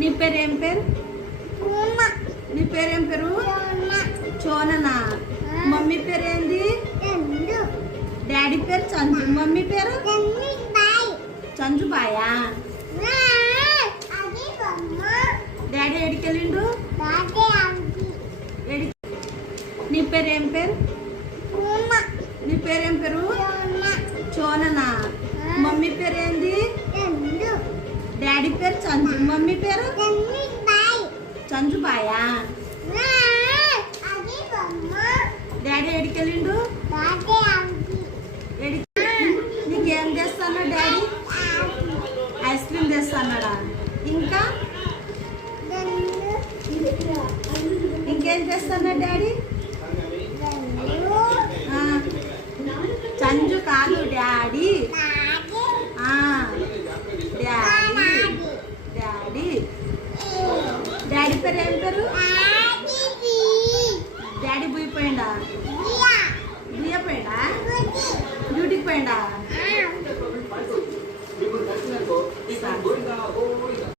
నీ పేరు ఏం పేరు? నీ పేరేం పేరు? చోననా. మమ్మీ పేరు ఏంది? డాడీ పేరు చంజు. మమ్మీ పేరు చంజుబాయా. డాడీ ఎడికి వెళ్ళిండు? నీ పేరు ఏం పేరు? నీ పేరేం పేరు? చోననా. మమ్మీ పేరు ఏంది? డాడీ పేరు చంజు. మమ్మీ పేరు చంజుబాయా. డాడీ ఎడికి వెళ్ళిండు? నీకేం చేస్తాను డాడీ? Ice cream తెస్తాడా? ఇంకా ఇంకేం చేస్తాను డాడీ? చంజు కాదు డాడీ. డాడీ డాడీ డాడీ పేరు ఏం పేరు? డాడీ పోయిపోయిండా? పోయిండా? డ్యూటీకి పోయిండా?